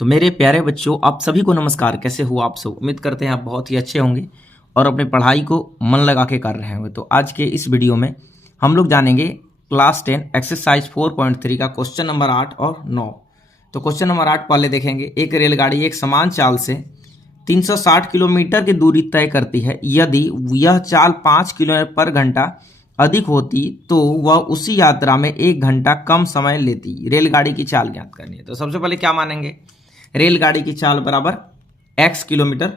तो मेरे प्यारे बच्चों, आप सभी को नमस्कार। कैसे हो आप सब? उम्मीद करते हैं आप बहुत ही अच्छे होंगे और अपनी पढ़ाई को मन लगा के कर रहे होंगे। तो आज के इस वीडियो में हम लोग जानेंगे क्लास 10 एक्सरसाइज 4.3 का क्वेश्चन नंबर 8 और 9। तो क्वेश्चन नंबर 8 पहले देखेंगे। एक रेलगाड़ी एक समान चाल से 360 किलोमीटर की दूरी तय करती है। यदि यह चाल 5 किलोमीटर पर घंटा अधिक होती तो वह उसी यात्रा में 1 घंटा कम समय लेती। रेलगाड़ी की चाल ज्ञात करनी है। तो सबसे पहले क्या मानेंगे? रेलगाड़ी की चाल बराबर x किलोमीटर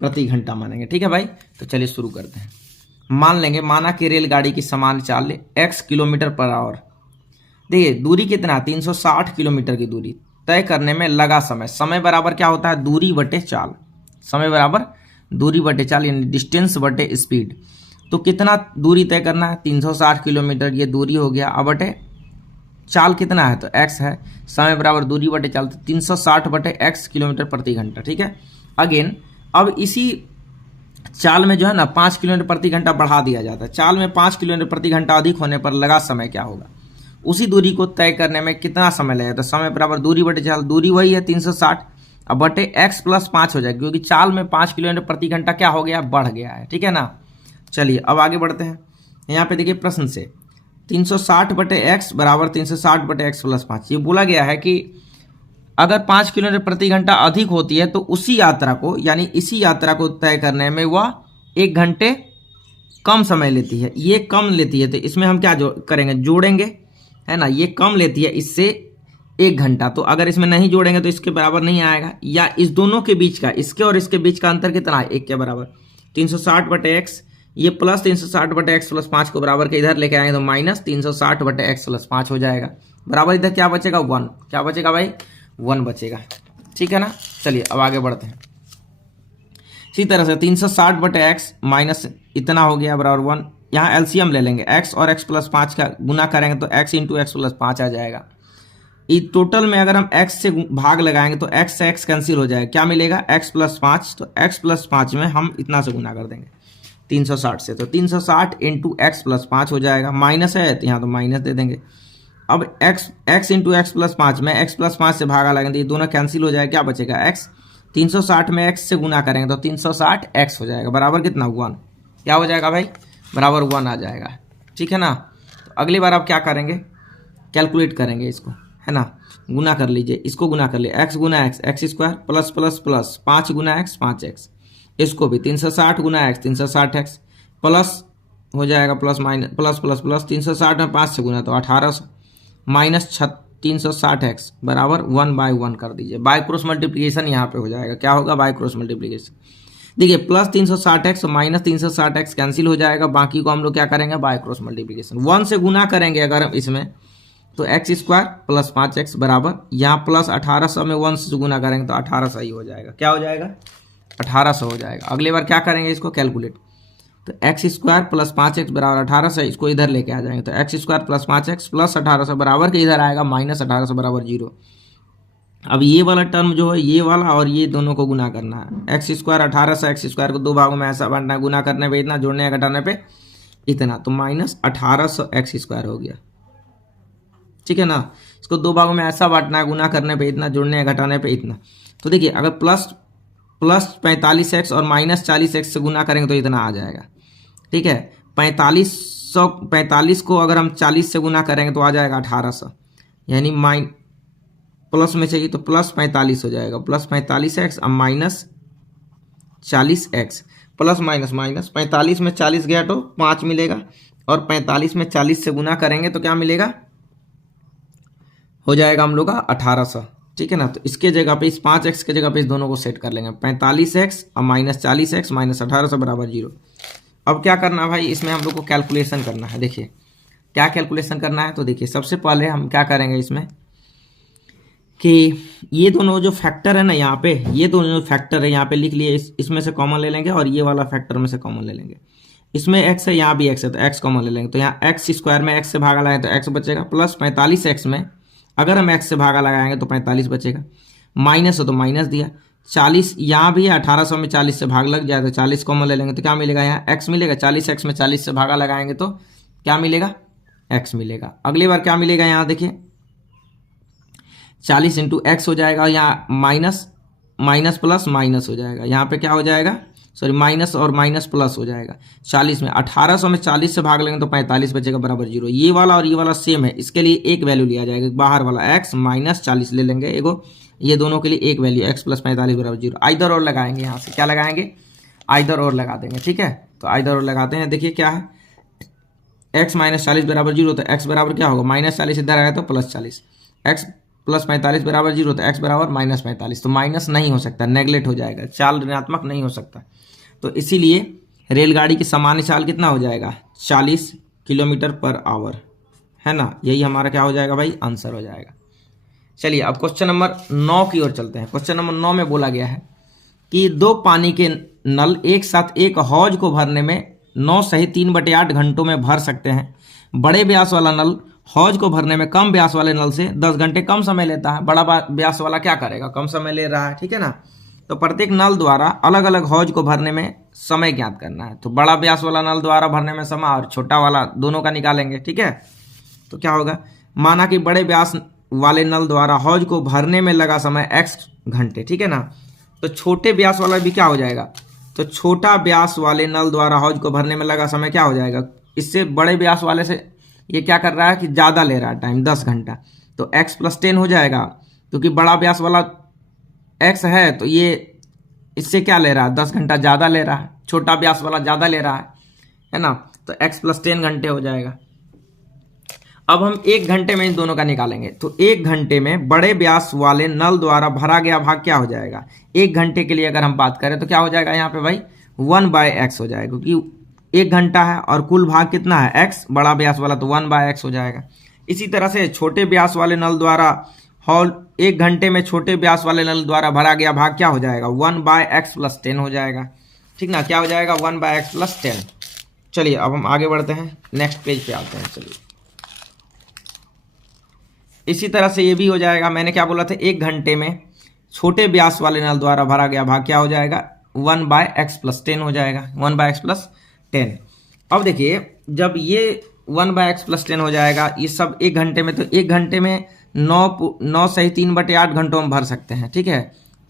प्रति घंटा मानेंगे। ठीक है भाई, तो चलिए शुरू करते हैं। मान लेंगे, माना कि रेलगाड़ी की समान चाल x किलोमीटर पर आवर। देखिए दूरी कितना, 360 किलोमीटर की दूरी तय करने में लगा समय। समय बराबर क्या होता है? दूरी बटे चाल। समय बराबर दूरी बटे चाल, यानी डिस्टेंस बटे स्पीड। तो कितना दूरी तय करना है? 360 किलोमीटर ये दूरी हो गया। अब बटे चाल कितना है? तो x है। समय बराबर दूरी बटे चाल, 360 बटे x किलोमीटर प्रति घंटा। ठीक है। अगेन अब इसी चाल में जो है ना 5 किलोमीटर प्रति घंटा बढ़ा दिया जाता है। चाल में 5 किलोमीटर प्रति घंटा अधिक होने पर लगा समय क्या होगा? उसी दूरी को तय करने में कितना समय लगेगा? तो समय बराबर दूरी बटे चाल। दूरी वही है 360, अब बटे x प्लस 5 हो जाएगा, क्योंकि चाल में 5 किलोमीटर प्रति घंटा क्या हो गया? बढ़ गया है। ठीक है ना। चलिए अब आगे बढ़ते हैं। यहाँ पे देखिए प्रश्न से 360 बटे एक्स बराबर 360 बटे एक्स प्लस 5। ये बोला गया है कि अगर 5 किलोमीटर प्रति घंटा अधिक होती है तो उसी यात्रा को, यानी इसी यात्रा को तय करने में वह 1 घंटे कम समय लेती है। ये कम लेती है तो इसमें हम क्या करेंगे? जोड़ेंगे, है ना। ये कम लेती है इससे 1 घंटा, तो अगर इसमें नहीं जोड़ेंगे तो इसके बराबर नहीं आएगा। या इस दोनों के बीच का, इसके और इसके बीच का अंतर कितना है? 1 के बराबर। 360 बटे एक्स, ये प्लस 360 बटे एक्स प्लस 5 को बराबर के इधर लेके आएंगे तो माइनस 360 बटे एक्स प्लस 5 हो जाएगा। बराबर इधर क्या बचेगा? 1। क्या बचेगा भाई? 1 बचेगा। ठीक है ना। चलिए अब आगे बढ़ते हैं। इसी तरह से 360 बटे एक्स माइनस इतना हो गया बराबर 1। यहाँ एलसीएम ले लेंगे, एक्स और एक्स प्लस 5 का गुना करेंगे तो एक्स इंटू एक्स प्लस 5 आ जाएगा। इस टोटल में अगर हम x से भाग लगाएंगे तो x से x कैंसिल हो जाएगा। क्या मिलेगा? x plus 5। तो x प्लस 5 में हम इतना से गुना कर देंगे 360 से, तो 360 इंटू एक्स प्लस 5 हो जाएगा। माइनस है तो यहाँ तो माइनस दे देंगे। अब x इंटू एक्स प्लस 5 में x प्लस 5 से भागा लगेंगे तो ये दोनों कैंसिल हो जाएगा। क्या बचेगा? x। 360 में x से गुना करेंगे तो 360 x हो जाएगा। बराबर कितना? 1। क्या हो जाएगा भाई? बराबर 1 आ जाएगा। ठीक है ना। तो अगली बार आप क्या करेंगे? कैलकुलेट करेंगे इसको, है ना। गुना कर लीजिए, इसको गुना कर लीजिए। x गुना x, x square plus plus plus 5 गुना एक्स 5x। इसको भी 360 गुना एक्स 360x प्लस हो जाएगा, plus minus plus plus plus 360 में 5 से गुना तो 1800 माइनस 360x बराबर 1/1 कर दीजिए। बाय क्रॉस मल्टीप्लिकेशन यहाँ पे हो जाएगा। क्या होगा? By cross multiplication. देखिए प्लस 360x और माइनस 360x कैंसिल हो जाएगा। बाकी को हम लोग क्या करेंगे? By cross multiplication. 1 से गुना करेंगे अगर हम इसमें तो एक्स स्क्वायर प्लस 5x बराबर, यहाँ प्लस 1800 में 1 से गुना करेंगे तो 1800 ही हो जाएगा। क्या हो जाएगा? 1800 हो जाएगा। अगली बार क्या करेंगे? इसको कैलकुलेट। तो एक्स स्क्वायर प्लस 5x बराबर 1800, इसको इधर लेके आ जाएंगे तो x square plus 5x plus 1800 बराबर के इधर आएगा माइनस 1800 बराबर 0। अब ये वाला टर्म जो है, ये वाला और ये दोनों को गुना करना है। एक्स स्क्वायर 1800, एक्स स्क्वायर को 2 भागों में ऐसा बांटना है, गुना करने पे इतना, जोड़ने या घटाने पे इतना, तो माइनस 1800 एक्स स्क्वायर हो गया। ठीक है ना। इसको 2 भागों में ऐसा बांटना है, गुना करने पे इतना, जोड़ने या घटाने पे इतना। तो देखिए अगर प्लस 45x और माइनस 40x से गुना करेंगे तो इतना आ जाएगा। ठीक है। 45 को अगर हम 40 से गुना करेंगे तो आ जाएगा 1800, यानी प्लस में चाहिए तो प्लस 45 हो जाएगा। प्लस 45x और minus 40x, plus minus minus 45 में 40 गया तो 5 मिलेगा, और 45 में 40 से गुना करेंगे तो क्या मिलेगा? हो जाएगा हम लोग का 1800। ठीक है ना। तो इसके जगह पे, इस 5x के जगह पे इस दोनों को सेट कर लेंगे। 45x और माइनस 40x माइनस 1800 बराबर 0। अब क्या करना है भाई? इसमें हम लोग को कैलकुलेशन करना है। देखिए क्या कैलकुलेशन करना है। तो देखिए सबसे पहले हम क्या करेंगे इसमें कि ये दोनों जो फैक्टर है ना, यहाँ पे ये दोनों जो फैक्टर है यहाँ पे लिख लिए, इसमें से कॉमन ले लेंगे और ये वाला फैक्टर में से कॉमन ले लेंगे। इसमें x है, यहाँ भी x है तो x कॉमन ले लेंगे। तो यहाँ एक्स स्क्वायर में x से भागा लगाए तो x बचेगा, प्लस 45x में अगर हम x से भागा लगाएंगे तो 45 बचेगा, माइनस हो तो माइनस दिया। 40 यहाँ भी है, 1800 में 40 से भाग लग जाए तो 40 कॉमन ले लेंगे तो क्या मिलेगा? यहाँ x मिलेगा। 40x में 40 से भागा लगाएंगे तो क्या मिलेगा? x मिलेगा। अगली बार क्या मिलेगा? यहाँ देखिए 40 इंटू एक्स हो जाएगा, यहाँ माइनस माइनस प्लस माइनस हो जाएगा, यहाँ पे क्या हो जाएगा, सॉरी माइनस और माइनस प्लस हो जाएगा। 40 में 1800 में 40 से भाग लेंगे तो 45 बचेगा बराबर 0। ये वाला और ये वाला सेम है, इसके लिए एक वैल्यू लिया जाएगा, बाहर वाला x माइनस 40 ले लेंगे एगो, ये दोनों के लिए एक वैल्यू x प्लस 45 बराबर 0। आइदर और लगाएंगे, यहाँ से क्या लगाएंगे, आइदर और लगा देंगे, ठीक है। तो आइदर और लगाते हैं, देखिए क्या है, x माइनस 40 बराबर 0, तो x बराबर क्या होगा, माइनस 40 इधर आएगा तो प्लस 40, x प्लस 45 बराबर 0, तो x बराबर माइनस 45, तो माइनस नहीं हो सकता, नेगलेक्ट हो जाएगा, चाल ऋणात्मक नहीं हो सकता। तो इसीलिए रेलगाड़ी की सामान्य चाल कितना हो जाएगा, 40 किलोमीटर पर आवर, है ना। यही हमारा क्या हो जाएगा भाई, आंसर हो जाएगा। चलिए अब क्वेश्चन नंबर 9 की ओर चलते हैं। क्वेश्चन नंबर 9 में बोला गया है कि 2 पानी के नल एक साथ एक हौज को भरने में 9 सही 3/8 घंटों में भर सकते हैं। बड़े व्यास वाला नल हौज को भरने में कम व्यास वाले नल से 10 घंटे कम समय लेता है। बड़ा व्यास वाला क्या करेगा, कम समय ले रहा है, ठीक है ना। तो प्रत्येक नल द्वारा अलग अलग हौज को भरने में समय ज्ञात करना है। तो बड़ा व्यास वाला नल द्वारा भरने में समय और छोटा वाला दोनों का निकालेंगे, ठीक है। तो क्या होगा, माना कि बड़े व्यास वाले नल द्वारा हौज को भरने में लगा समय x घंटे, ठीक है ना। तो छोटे व्यास वाला भी क्या हो जाएगा, तो छोटा व्यास वाले नल द्वारा हौज को भरने में लगा समय क्या हो जाएगा, इससे बड़े व्यास वाले से ये क्या कर रहा है कि ज़्यादा ले रहा है टाइम, 10 घंटा, तो x प्लस 10 हो जाएगा, क्योंकि बड़ा व्यास वाला x है तो ये इससे क्या ले रहा है, 10 घंटा ज़्यादा ले रहा है, छोटा व्यास वाला ज़्यादा ले रहा है ना। तो x प्लस 10 घंटे हो जाएगा। अब हम 1 घंटे में इन दोनों का निकालेंगे। तो 1 घंटे में बड़े व्यास वाले नल द्वारा भरा गया भाग क्या हो जाएगा, 1 घंटे के लिए अगर हम बात करें तो क्या हो जाएगा यहाँ पे भाई 1/x हो जाएगा, क्योंकि 1 घंटा है और कुल भाग कितना है x, बड़ा व्यास वाला, तो 1/x हो जाएगा। इसी तरह से छोटे व्यास वाले नल द्वारा हॉल 1 घंटे में छोटे व्यास वाले नल द्वारा भरा गया भाग क्या हो जाएगा, 1/x प्लस 10 हो जाएगा, ठीक ना। क्या हो जाएगा, 1/x प्लस 10। चलिए अब हम आगे बढ़ते हैं, नेक्स्ट पेज पे आते हैं। चलिए इसी तरह से ये भी हो जाएगा, मैंने क्या बोला था, 1 घंटे में छोटे व्यास वाले नल द्वारा भरा गया भाग क्या हो जाएगा, 1/x प्लस 10 हो जाएगा, 1/x प्लस 10। अब देखिए जब ये 1/x प्लस 10 हो जाएगा, ये सब 1 घंटे में, तो 1 घंटे में 9 सही 3/8 घंटों में भर सकते हैं, ठीक है।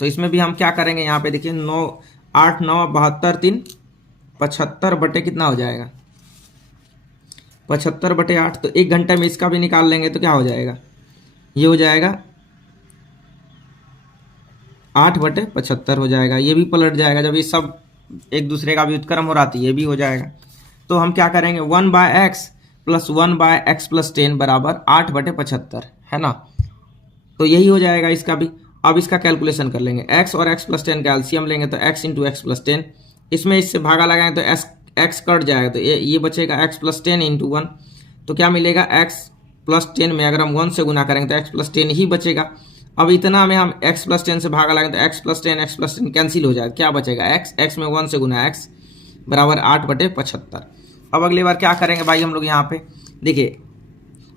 तो इसमें भी हम क्या करेंगे, यहाँ पे देखिए 9 8 9 72 3 75 बटे कितना हो जाएगा, 75/8। तो 1 घंटे में इसका भी निकाल लेंगे तो क्या हो जाएगा, ये हो जाएगा 8/75 हो जाएगा। ये भी पलट जाएगा, जब ये सब एक दूसरे का व्युत्क्रम हो रहा था, ये भी हो जाएगा। तो हम क्या करेंगे, 1/x प्लस 1/x प्लस 10 बराबर 8/75, है ना। तो यही हो जाएगा इसका भी। अब इसका कैलकुलेशन कर लेंगे, x और x प्लस 10 का एलसीएम लेंगे तो x इंटू एक्स प्लस 10, इसमें इससे भागा लगाएंगे तो x कट जाएगा, तो ये बचेगा x प्लस 10 इंटू 1, तो क्या मिलेगा, x प्लस 10 में अगर हम 1 से गुना करेंगे तो x प्लस 10 ही बचेगा। अब इतना में हम x प्लस 10 से भागा लगाएंगे तो x प्लस 10 कैंसिल हो जाएगा, क्या बचेगा, x में 1 से गुना x बराबर 8/75। अब अगली बार क्या करेंगे भाई हम लोग, यहाँ पे देखिए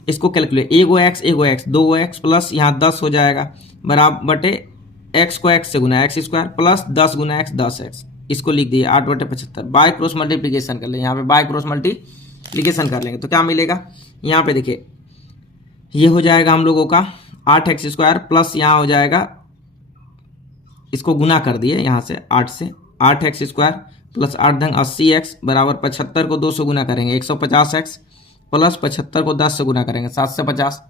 इसको कैलकुलेट, एगो x 2x प्लस यहाँ 10 हो जाएगा बराबर बटे x को x से गुना x स्क्वायर प्लस 10 गुना x 10x, इसको लिख दिए 8/75। बाय क्रॉस मल्टीप्लीकेशन कर लेंगे, यहाँ पे बाय क्रॉस मल्टीप्लीकेशन कर लेंगे तो क्या मिलेगा, यहाँ पे देखिए ये हो जाएगा हम लोगों का 8x स्क्वायर प्लस यहाँ हो जाएगा, इसको गुना कर दिए यहाँ से 8 से, 8x स्क्वायर प्लस 8 ढंग 80x बराबर 75 को 2 से गुना करेंगे 150x प्लस 75 को 10 से गुना करेंगे 7 से 50,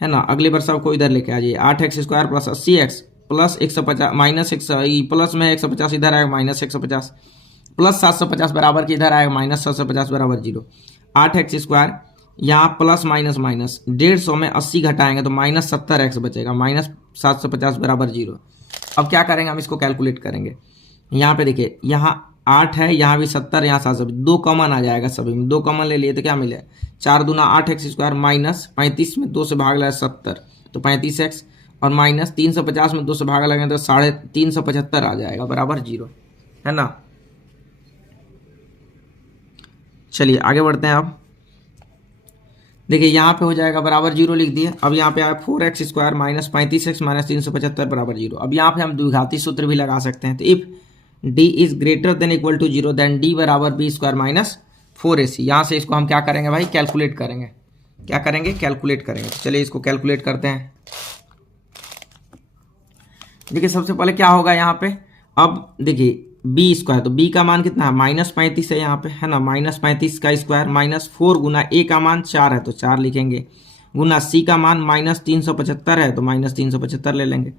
है ना। अगली बार सबको इधर लेके आ जाइए, 8x square plus 80x plus 150 minus 100 plus में 150 इधर आएगा माइनस 150 प्लस 750 बराबर की इधर आएगा माइनस 750 बराबर 0। 8x स्क्वायर यहाँ प्लस माइनस माइनस 150 में 80 घटाएंगे तो माइनस 70x बचेगा, माइनस 750 बराबर 0। अब क्या करेंगे, हम इसको कैलकुलेट करेंगे। यहाँ पे देखिए यहाँ 8 है, यहाँ भी 70, यहाँ 700, 2 कॉमन आ जाएगा सभी में, 2 कॉमन ले लिए तो क्या मिले, 4 दूना 8x स्क्वायर माइनस 35 में 2 से भाग लगा 70 तो 35x और माइनस 350 में 2 से भाग लगे तो 375 आ जाएगा बराबर 0, है ना। चलिए आगे बढ़ते हैं। अब देखिए यहाँ पे हो जाएगा बराबर 0 लिख दिए। अब यहाँ पे आया 4x square minus 35x minus 375 बराबर 0। अब यहाँ पे हम द्विघाती सूत्र भी लगा सकते हैं। तो if d is greater than equal to 0 then d बराबर b स्क्वायर माइनस 4ac। यहाँ से इसको हम क्या करेंगे भाई, कैलकुलेट करेंगे। क्या करेंगे, कैलकुलेट करेंगे। तो चलिए इसको कैलकुलेट करते हैं। देखिए सबसे पहले क्या होगा यहाँ पे, अब देखिए बी स्क्वायर, तो बी का मान कितना है -35 है यहाँ पे, है ना, -35 का स्क्वायर -4 गुना ए का मान 4 है तो 4 लिखेंगे, गुना सी का मान -375 है तो -375 ले लेंगे।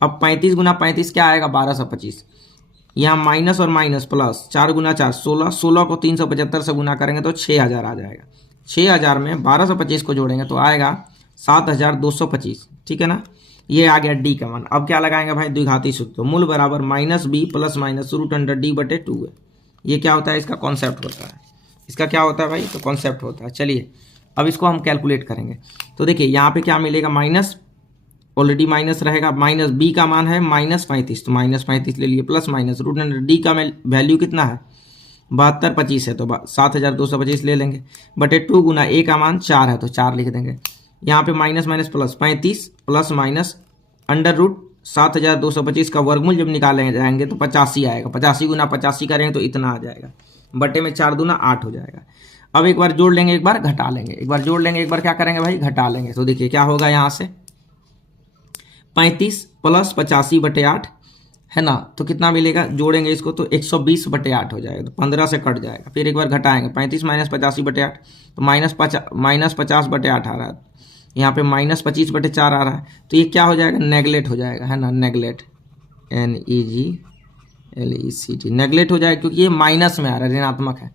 अब 35 गुना 35 क्या आएगा 1225, यहाँ माइनस और माइनस प्लस 4 गुना 4 16, 16 को 375 से गुना करेंगे तो 6000 आ जाएगा। 6000 में 1225 को जोड़ेंगे तो आएगा 7225, ठीक है ना। ये आ गया डी का मान। अब क्या लगाएंगे भाई, द्विघाती सूत्र, तो मूल बराबर -b प्लस माइनस √d/2 है। ये क्या होता है, इसका कॉन्सेप्ट होता है। इसका क्या होता है भाई, तो कॉन्सेप्ट होता है। चलिए अब इसको हम कैलकुलेट करेंगे। तो देखिए यहाँ पे क्या मिलेगा, माइनस ऑलरेडी माइनस रहेगा, माइनस बी का मान है -35 तो -35 ले लिए, प्लस माइनस √d का वैल्यू कितना है 7225 है तो 7225 ले लेंगे, बटे 2 गुना ए का मान 4 है तो 4 लिख देंगे। यहाँ पे minus minus plus 35 plus minus √7225 का वर्गमूल जब निकाले जाएंगे तो 85 आएगा। 85 गुना 85 करेंगे तो इतना आ जाएगा, बटे में 4 दूना 8 हो जाएगा। अब एक बार जोड़ लेंगे, एक बार घटा लेंगे, एक बार जोड़ लेंगे, एक बार क्या करेंगे भाई घटा लेंगे। तो देखिए क्या होगा, यहाँ से 35 प्लस 85 बटे 8 है ना, तो कितना मिलेगा, जोड़ेंगे इसको तो 120 बटे 8 हो जाएगा, तो 15 से कट जाएगा। फिर एक बार घटाएंगे, 35 माइनस 85 बटे 8 तो -50 बटे 8 आ रहा है, यहाँ पे -25 बटे 4 आ रहा है, तो ये क्या हो जाएगा, नेगलेट हो जाएगा, है ना, नेगलेट NEGLECT नेगलेट हो जाएगा, क्योंकि ये माइनस में आ रहा है, ऋणात्मक है।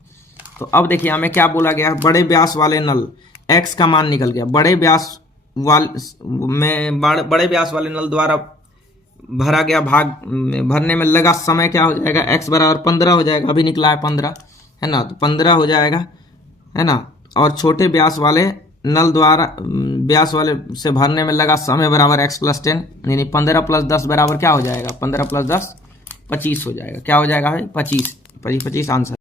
तो अब देखिए हमें क्या बोला गया, बड़े व्यास वाले नल x का मान निकल गया, बड़े व्यास वाले नल द्वारा भरा गया भाग भरने में लगा समय क्या हो जाएगा, x बराबर 15 हो जाएगा, अभी निकला है 15, है ना, तो 15 हो जाएगा, है ना। और छोटे व्यास वाले नल द्वारा व्यास वाले से भरने में लगा समय बराबर x + 10, यानी 15 + 10 बराबर क्या हो जाएगा, 15 + 10 25 हो जाएगा। क्या हो जाएगा भाई, 25 आंसर।